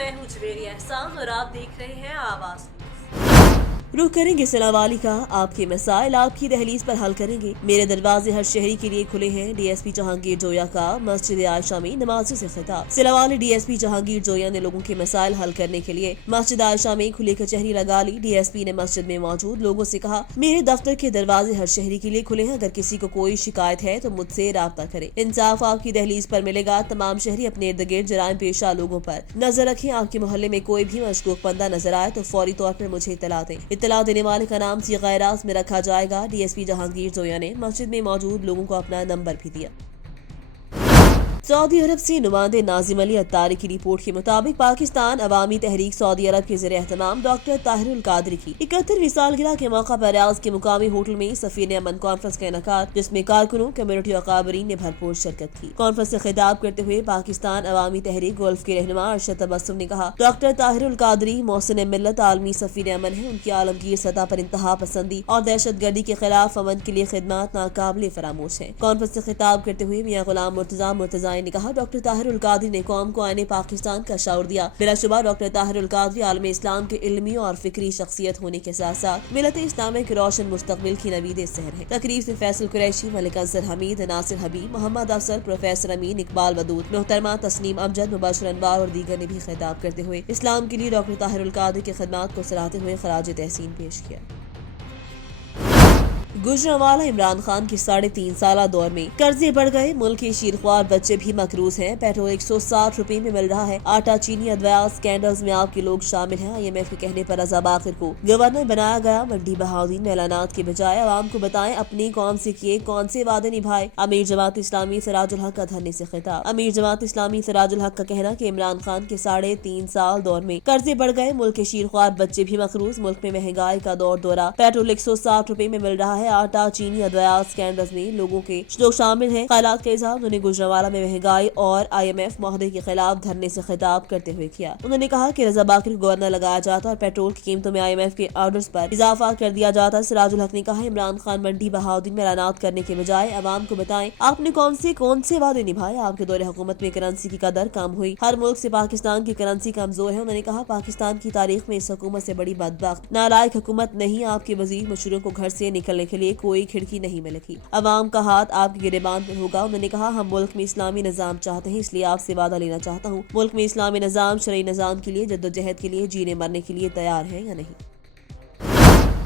मैं हूँ जवेरी एहसान और आप देख रहे हैं आवाज। रुख करेंगे सलाम वाली का, आपके मसाइल आपकी दहलीज पर हल करेंगे। मेरे दरवाजे हर शहरी के लिए खुले हैं। डीएसपी जहांगीर जोया का मस्जिद आयशा में नमाज़ों से खिताब। सलाम वाली डीएसपी जहांगीर जोया ने लोगों के मसाइल हल करने के लिए मस्जिद आयशा में खुली कचहरी लगा ली। डीएसपी ने मस्जिद में मौजूद लोगों से कहा, मेरे दफ्तर के दरवाजे हर शहरी के लिए खुले हैं। अगर किसी को कोई शिकायत है तो मुझसे राब्ता करे। इंसाफ आपकी दहलीज पर मिलेगा। तमाम शहरी अपने इर्द गिर्द जराइम पेशा लोगों पर नजर रखें। आपके मोहल्ले में कोई भी मशकूक बंदा नजर आए तो फौरी तौर पर मुझे इत्तला दें। इत्तला देने वाले का नाम सीग़-ए-राज़ में रखा जाएगा। डीएसपी जहांगीर जोया ने मस्जिद में मौजूद लोगों को अपना नंबर भी दिया। सऊदी अरब से नुमाइंदे नाजिम अली अत्तारी की रिपोर्ट के मुताबिक पाकिस्तान अवामी तहरीक सऊदी अरब के ज़रिए एहतमाम डॉक्टर ताहिरुल कादरी की 71वीं सालगिरह के मौका पर रियाद के मुकामी होटल में सफीर अमन कॉन्फ्रेंस का इनेकाद, जिसमें कारकुनों, कम्युनिटी और काबरीन ने भरपूर शिरकत की। कॉन्फ्रेंस से खिताब करते हुए पाकिस्तान अवामी तहरीक गल्फ के रहनुमा अरशद तबस्सुम ने कहा, डॉक्टर ताहिरुल कादरी मोहसिन मिल्लत आलमी सफीर अमन है। उनकी आलमगीर सतह पर इंतहा पसंदी और दहशत गर्दी के खिलाफ अमन के लिए खिदमत नाकाबिले फरामोश है। कॉन्फ्रेंस से खिताब करते हुए मियां गुलाम मुर्तजा ने कहा, डॉक्टर ताहिरुल कादरी ने कौम को आईने पाकिस्तान का शऊर दिया। बिलाशुबा डॉक्टर ताहिरुल कादरी आलम इस्लाम के इल्मी और फिक्री शख्सियत होने के साथ साथ मिलत इस्लामी के रोशन मुस्तकबिल की नवीद सहर है। तकरीब से फैसल कुरैशी, मलिक अंसर हमीद, नासिर हबीब, मोहम्मद अफसल, प्रोफेसर अमीन, इकबाल वदूद, मोहतरमा तस्नीम अमजद, मुबशर अनवार और दीगर ने भी खिताब करते हुए इस्लाम के लिए डॉक्टर ताहिरुल कादरी की खिदमत को सराहते हुए खराज तहसीन पेश किया। गुजरांवाला इमरान खान की 3.5 साला दौर में कर्जे बढ़ गए। मुल्क के शीरख्वार बच्चे भी मकरूज हैं। पेट्रोल 160 रुपए में मिल रहा है। आटा, चीनी, अद्वियात, स्कैंडल्स में आपके लोग शामिल हैं। IMF के कहने पर रजा बाकिर को गवर्नर बनाया गया। मंडी बहाउद्दीन में ऐलानात के बजाय आवाम को बताएं अपनी कौम से किए कौन से वादे निभाए। अमीर जमात इस्लामी सिराजुल हक का धरने से खिताब। अमीर जमात इस्लामी सिराजुल हक का कहना कि इमरान खान के 3.5 साल दौर में कर्जे बढ़ गए। मुल्क के शीरख्वार बच्चे भी मकरूज। मुल्क में महंगाई का दौर दौरा। पेट्रोल 160 रुपए में मिल रहा है। आटा, चीनी, अद्वियात, स्कैंडल्स में लोगों के लोग शामिल हैं। ख्यालात का इजहार उन्होंने गुजरांवाला में महंगाई और IMF माहदे के खिलाफ धरने से खिताब करते हुए किया। उन्होंने कहा कि रजा बाकिर को गवर्नर लगाया जाता और पेट्रोल की कीमतों में IMF के ऑर्डर्स पर इजाफा कर दिया जाता। सिराजुल हक ने कहा, इमरान खान मंडी बहाउद्दीन में ऐलानात करने के बजाय अवाम को बताएं आपने कौन से वादे निभाए। आपके दौरे हुकूमत में करेंसी की कदर कम हुई। हर मुल्क से पाकिस्तान की करेंसी कमजोर है। उन्होंने कहा, पाकिस्तान की तारीख में इस हुकूमत से बड़ी बदबख्त नालायक हुकूमत नहीं। आपके वजीर मशहूरों को घर से निकलने के लिए कोई खिड़की नहीं मिलेगी। अवाम का हाथ आपके गिरेबान में होगा। उन्होंने कहा, हम मुल्क में इस्लामी निजाम चाहते हैं, इसलिए आपसे वादा लेना चाहता हूँ। मुल्क में इस्लामी निजाम शरई निजाम के लिए जद्दोजहद के लिए जीने मरने के लिए तैयार है या नहीं।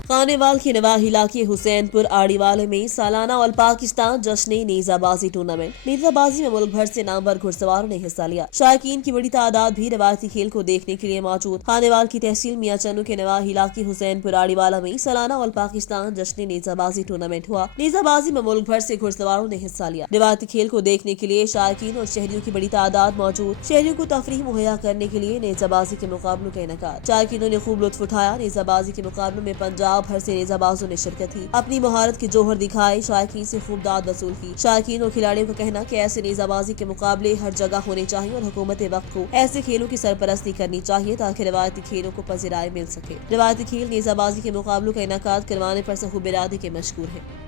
खानेवाल के नवाही इलाके हुसैनपुर आड़ीवाले में सालाना ऑल पाकिस्तान जश्न नेजाबाजी टूर्नामेंट। नेजाबाजी में मुल्क भर से नामवर घुड़सवारों ने हिस्सा लिया। शायकीन की बड़ी तादाद भी रवायती खेल को देखने के लिए मौजूद। खानेवाल की तहसील मियां चन्नू के नवाही इलाके हुसैनपुर आड़ीवाला में सालाना ऑल पाकिस्तान जश्न नेजाबाजी टूर्नामेंट हुआ। नेजाबाजी में मुल्क भर से घुड़सवारों ने हिस्सा लिया। रवायती खेल को देखने के लिए शायकीन और शहरियों की बड़ी तादाद मौजूद। शहरियों को तफरीह मुहैया करने के लिए नेजाबाजी के मुकाबलों का इनेकाद। शायकीनों ने खूब लुत्फ उठाया। नेजाबाजी के मुकाबलों में पंजाब भर से नेजाबाजों ने शिरकत की, अपनी महारत के जोहर दिखाए, शायकीन से खूब दाद वसूल की। शायकीन और खिलाड़ियों का कहना कि ऐसे नेजाबाजी के मुकाबले हर जगह होने चाहिए और हुकूमत वक्त को ऐसे खेलों की सरपरस्ती करनी चाहिए ताकि रवायती खेलों को पजीराई मिल सके। रवायती खेल नेजाबाजी के मुकाबलों का इनेकाद करवाने पर सहूब इरादे के मशहूर है।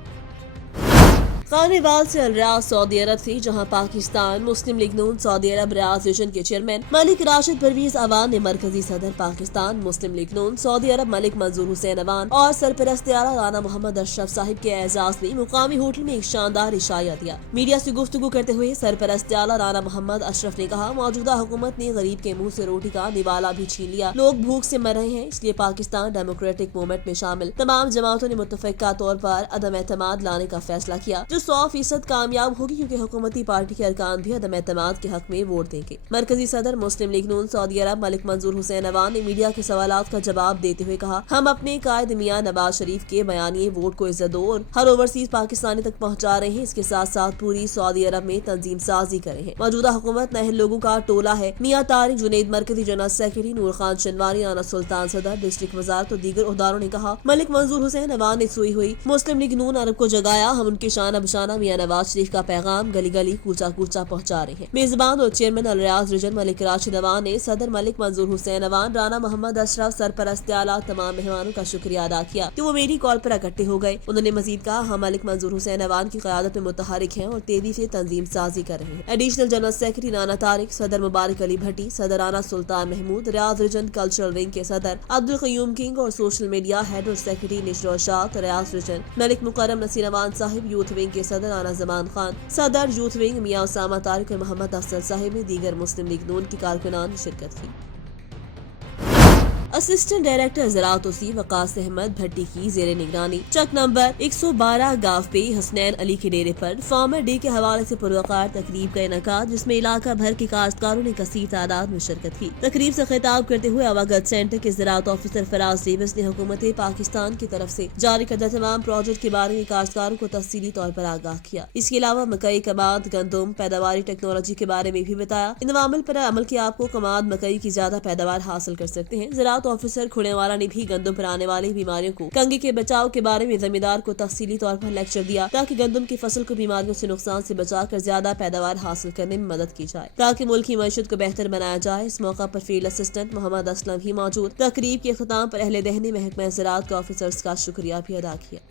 खानेवाल से अलराज सऊदी अरब से, जहां पाकिस्तान मुस्लिम लीग नून सऊदी अरब रियाज रीजन के चेयरमैन मलिक राशिद परवीज अवान ने मरकजी सदर पाकिस्तान मुस्लिम लीग नून सऊदी अरब मलिक मंजूर हुसैन अवान और सरपरस्त आला राना मोहम्मद अशरफ साहिब के एजाज में मुकामी होटल में एक शानदार इशाया दिया। मीडिया से गुफ्तगू करते हुए सरपरस्त आला राना मोहम्मद अशरफ ने कहा, मौजूदा हुकूमत ने गरीब के मुंह से रोटी का निवाला भी छीन लिया। लोग भूख से मर रहे हैं, इसलिए पाकिस्तान डेमोक्रेटिक मूवमेंट में शामिल तमाम जमातों ने मुत्तफिका तौर पर अदम एतमाद लाने का फैसला किया, जो 100% कामयाब होगी, क्योंकि हुकूमती पार्टी के अरकान भी अदम एतमाद के हक में वोट देंगे। मरकजी सदर मुस्लिम लीग नून सऊदी अरब मलिक मंजूर हुसैन अवान ने मीडिया के सवालात का जवाब देते हुए कहा, हम अपने कायद मियां नवाज शरीफ के बयानिए वोट को इज्जत दो और हर ओवरसीज पाकिस्तानी तक पहुँचा रहे हैं। इसके साथ साथ पूरी सऊदी अरब में तंजीम साजी कर रहे हैं। मौजूदा हुकूमत नाअहल लोगों का टोला है। मियां तारिक जुनैद मरकजी जनरल सेक्रेटरी, नूर खान शनवारी, राना सुल्तान सदर, डिस्ट्रिक्ट वजारत और दीगर उहदारों ने कहा, मलिक मंजूर हुसैन अवान ने सोई हुई मुस्लिम लीग नून अरब को जगाया। हम उनकी शान शहंशाह मियां नवाज शरीफ का पैगाम गली गली कूचा कूचा पहुंचा रहे हैं। मेजबान और चेयरमैन अलरियाज रीजन मलिक राशिद अवान ने सदर मलिक मंजूर हुसैन अवान, राना मोहम्मद अशरफ, सरपरस्त आला तमाम मेहमानों का शुक्रिया अदा किया कि वो मेरी कॉल पर इकट्ठे हो गए। उन्होंने मजीद कहा, हम मलिक मंजूर हुसैन अवान की क़यादत में मुतहरिक हैं और तेजी से तंजीम साजी कर रहे हैं। Additional general secretary Rana Tariq, सदर मुबारक अली भट्टी, सदर राना सुल्तान महमूद, रियाज रीजन कल्चरल विंग के सदर अब्दुल क़य्यूम किंग और सोशल मीडिया हेड और सेक्रेटरी निशर शाह, रियाज रीजन मलिक मुकर्रम नसीर अवान साहिब, यूथ विंग के सदर राना जमान खान, सदर यूथ विंग मियां उसामा तारिक और मोहम्मद अफजल साहिब ने दीगर मुस्लिम लीग नून की कारकुनान ने शिरकत की। असिस्टेंट डायरेक्टर ज़राअत तौसीफ वकास अहमद भट्टी की जेर निगरानी चक नंबर 112 गाँव पे हसनैन अली के डेरे पर फार्मर डे के हवाले से पुरवकार तकरीब का इनकाद, जिसमें इलाका भर के काश्तकारों ने कसीर तादाद में शिरकत की। तकरीब से खिताब करते हुए अवागत सेंटर के ज़राअत ऑफिसर फराज डेविस ने हुकूमत पाकिस्तान की तरफ से जारी करदा तमाम प्रोजेक्ट के बारे में काश्तकारों को तफसीली तौर पर आगाह किया। इसके अलावा मकई, कमाद, गंदम पैदावारी टेक्नोलॉजी के बारे में भी बताया। इन अवामिल पर अमल के आपको कमाद मकई की ज्यादा पैदावार हासिल कर सकते हैं। ज़राअत ऑफिसर खुड़ेवाला ने भी गंदम पर आने वाली बीमारियों को कंगी के बचाव के बारे में जमींदार को तफसीली तौर पर लेक्चर दिया, ताकि गंदम की फसल को बीमारियों से नुकसान से बचाकर ज्यादा पैदावार हासिल करने में मदद की जाए, ताकि मुल्क की मईशत को बेहतर बनाया जाए। इस मौका पर फील्ड असिस्टेंट मोहम्मद असलम भी मौजूद। तकरीब के अख्ताम पर अहले दहनी महकमा ज़राअत के ऑफिसर्स का शुक्रिया भी अदा किया।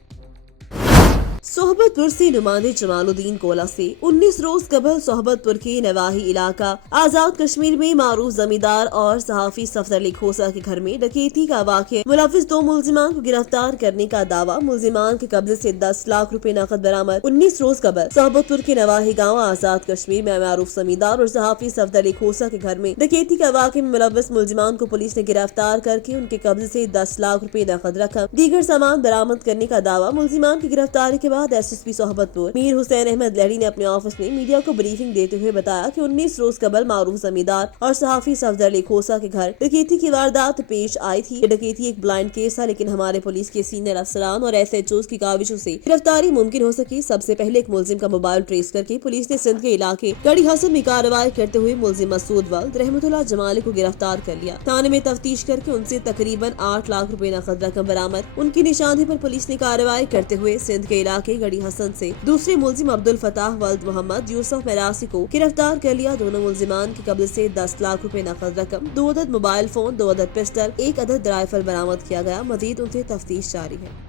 सोहबतपुर से नुमाइंदे जमालुद्दीन कोला से 19 रोज कबल सोहबतपुर के नवाही इलाका आजाद कश्मीर में मारूफ जमींदार और सहाफी सफदर अली खोसा के घर में डकैती का वाक़या, मुलविस 2 मुलजिमान को गिरफ्तार करने का दावा, मुलजिमान के कब्जे से 10 लाख रुपए नकद बरामद। 19 रोज कबल सोहबतपुर के नवाही गाँव आजाद कश्मीर में मारूफ जमींदार और सहाफी सफदर अली खोसा के घर में डकैती का वाक़या में मुलविस मुलजिमान को पुलिस ने गिरफ्तार करके उनके कब्जे से 10 लाख रुपए नकद रकम दीगर सामान बरामद करने का दावा। मुलजिमान की गिरफ्तारी के बाद एसएसपी सोहबतपुर मीर हुसैन अहमद लहरी ने अपने ऑफिस में मीडिया को ब्रीफिंग देते हुए बताया कि 19 रोज कबल मारूफ जमींदार और सहाफी सफदर अली खोसा के घर डकैती की वारदात पेश आई थी। ये डकैती एक ब्लाइंड केस था, लेकिन हमारे पुलिस के सीनियर अफसरान और एसएचओज की काविशों से गिरफ्तारी मुमकिन हो सकी। सबसे पहले एक मुलजिम का मोबाइल ट्रेस करके पुलिस ने सिंध के इलाके गढ़ी हसन में कार्रवाई करते हुए मुलजिम मसूद वल्द रहमतुल्लाह जमाली को गिरफ्तार कर लिया। थाने में तफ्तीश करके उनसे तकरीबन 8 लाख रुपए नकद रकम बरामद। उनकी निशानी पर पुलिस ने कार्रवाई करते हुए सिंध के इलाके गढ़ी हसन से दूसरे मुलजिम अब्दुल फताह वल्द मोहम्मद यूसुफ मेरासी को गिरफ्तार कर लिया। दोनों मुलजिमान के कब्जे से 10 लाख रुपए नकद रकम, 2 अदद मोबाइल फोन, 2 अदद पिस्टल, 1 अदद राइफल बरामद किया गया। मजीद उनसे तफ्तीश जारी है।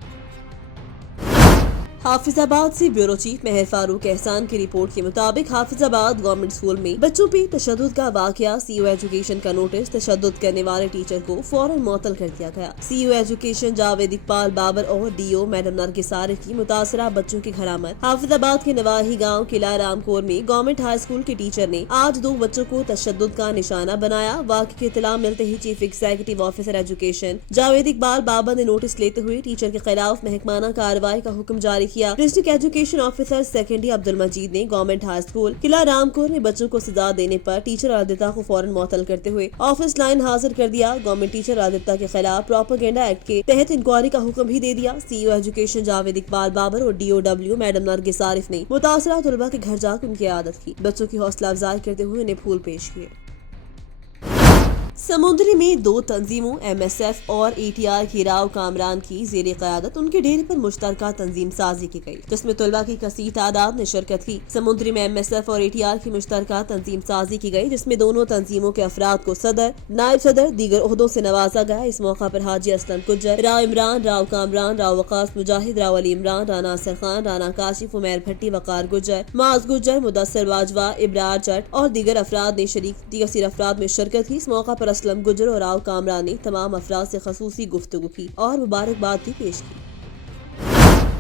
हाफिजाबाद से ब्यूरो चीफ महर फारूक एहसान की रिपोर्ट के मुताबिक हाफिजाबाद गवर्नमेंट स्कूल में बच्चों पे तशद्दुद का वाकया, सीईओ एजुकेशन का नोटिस, तशद्दुद करने वाले टीचर को फौरन मुअत्तल कर दिया गया। सीईओ एजुकेशन जावेद इकबाल बाबर और डीओ मैडम नरगिस आरिफ की मुतासरा बच्चों की घर आमद। हाफिजाबाद के नवाही गाँव किला रामकोर में गवर्नमेंट हाई स्कूल के टीचर ने आज 2 बच्चों को तशद्दुद का निशाना बनाया। वाक़े की इत्तला मिलते ही chief executive officer education Javed Iqbal Babar ने नोटिस लेते हुए टीचर के खिलाफ महकमाना कार्रवाई का हुक्म जारी किया। District education officer secondary Abdul Majeed ने government high school Qila Ramkor में बच्चों को सजा देने पर टीचर आदित्य को फौरन मुअत्तल करते हुए ऑफिस लाइन हाजिर कर दिया। गवर्नमेंट टीचर आदित्य के खिलाफ प्रोपेगेंडा एक्ट के तहत इंक्वायरी का हुक्म भी दे दिया। सीईओ एजुकेशन जावेद इकबाल बाबर और डीओडब्ल्यू मैडम नरगिस आरिफ ने मुतासरा तलबा के घर जाकर उनकी आदत की। बच्चों की हौसला अफजाई करते हुए उन्हें फूल पेश किए। समुद्री में 2 तंजीमों एमएसएफ और एटीआर की राव कामरान की जेर क़यादत उनके डेरे पर मुश्तरका तंजीम साजी की गई, जिसमें तलबा की कसीर तादाद ने शिरकत की। समुद्री में एमएसएफ और एटीआर की मुश्तरका तंजीम साजी की गई, जिसमें दोनों तंजीमों के अफराद को सदर, नायब सदर, दीगर ओहदों से नवाजा गया। इस मौका पर हाजी असलम गुज्जर, राव इमरान, राव कामरान, राव वकास मुजाहिद, राव अली इमरान, राना असर खान, राना काशिफ, उमैर भट्टी, वकार गुज्जर, माज गुज्जर, मुदस्सर बाजवा, इब्रार जट और दीगर अफराद ने कसीर अफराद में शिरकत की। इस मौका पर असलम गुज्जर और राव कामरान ने तमाम अफराद से खसूसी गुफ्तगू की और मुबारकबाद भी पेश की।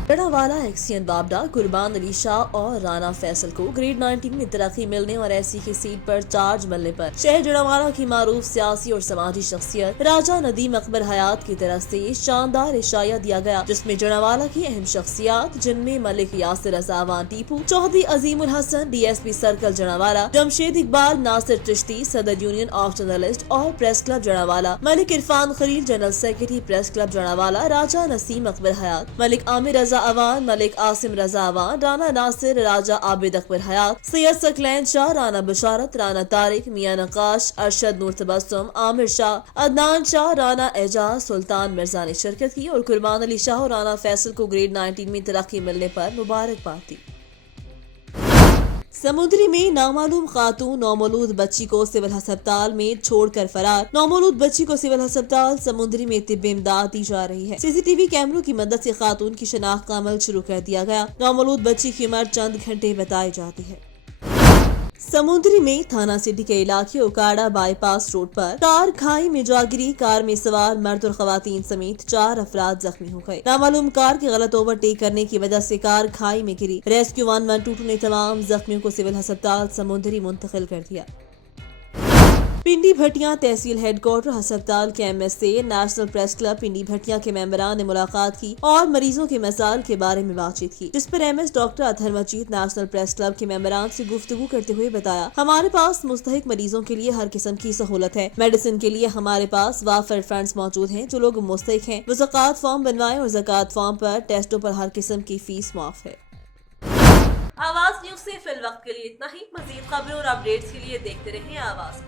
जड़ावाला एक्सियन बाबडा, कुर्बान अली शाह और राना फैसल को ग्रेड 19 में तरक्की मिलने और ऐसी की सीट पर चार्ज मिलने पर शहर जड़ावाला की मारूफ सियासी और समाजी शख्सियत राजा नदीम अकबर हयात की तरफ से शानदार इशाया दिया गया, जिसमें जड़ावाला की अहम शख्सियात जिनमें मलिक यासिर रजा अवान टीपू, चौधरी अजीमुल हसन, डीएसपी सर्कल जड़ावाला, जमशेद इकबाल, नासिर चिश्ती, सदर यूनियन ऑफ जर्नलिस्ट और press club Jaranwala, Malik Irfan Khalil, general secretary press club Jaranwala, Raja Naseem Akbar Hayat, Malik Amir Raza Awan, Malik Asim Raza Awan, Rana Nasir, Raja Abid Akbar Hayat, Syed Saqlain Shah, Rana Basharat, Rana Tariq, Mian Naqash, Arshad Noor Tabassum, Amir Shah, Adnan Shah, Rana Ejaz, सुल्तान मिर्जा ने शिरकत की और कुर्बान अली शाह और राना फैसल को ग्रेड 19 में तरक्की मिलने पर मुबारकबाद दी। समुद्री में नामालूम खातून नौमौलूद बच्ची को सिविल अस्पताल में छोड़कर फरार। नौमौलूद बच्ची को सिविल अस्पताल समुद्री में तिब्बी इमदाद दी जा रही है। सीसीटीवी कैमरों की मदद से खातून की शनाख्त का अमल शुरू कर दिया गया। नौमौलूद बच्ची की उम्र चंद घंटे बताई जाती है। समुद्री में थाना सिटी के इलाके उकाड़ा बाईपास रोड पर कार खाई में जा गिरी। कार में सवार मर्द और खवातीन समेत 4 अफराद जख्मी हो गए। नामालूम कार के गलत ओवरटेक करने की वजह से कार खाई में गिरी। रेस्क्यू 112 ने तमाम जख्मियों को सिविल अस्पताल समुद्री मुंतकिल कर दिया। पिंडी भटिया तहसील हेडक्वार्टर अस्पताल के एमएस से नेशनल प्रेस क्लब पिंडी भटिया के मेंबरान ने मुलाकात की और मरीजों के मसाइल के बारे में बातचीत की, जिस पर एमएस डॉक्टर अतहर मजीद नेशनल प्रेस क्लब के मेंबरान से गुफ्तगू करते हुए बताया, हमारे पास मुस्तहिक मरीजों के लिए हर किस्म की सहूलत है। मेडिसिन के लिए हमारे पास वाफर फंड्स मौजूद हैं। जो लोग मुस्तहिक हैं वो ज़कात फॉर्म बनवाएं और ज़कात फॉर्म पर टेस्टों पर हर किस्म की फीस माफ है। आवाज न्यूज से फिल वक्त के लिए इतना ही। मजीद खबरों और अपडेट्स के लिए देखते रहें आवाज।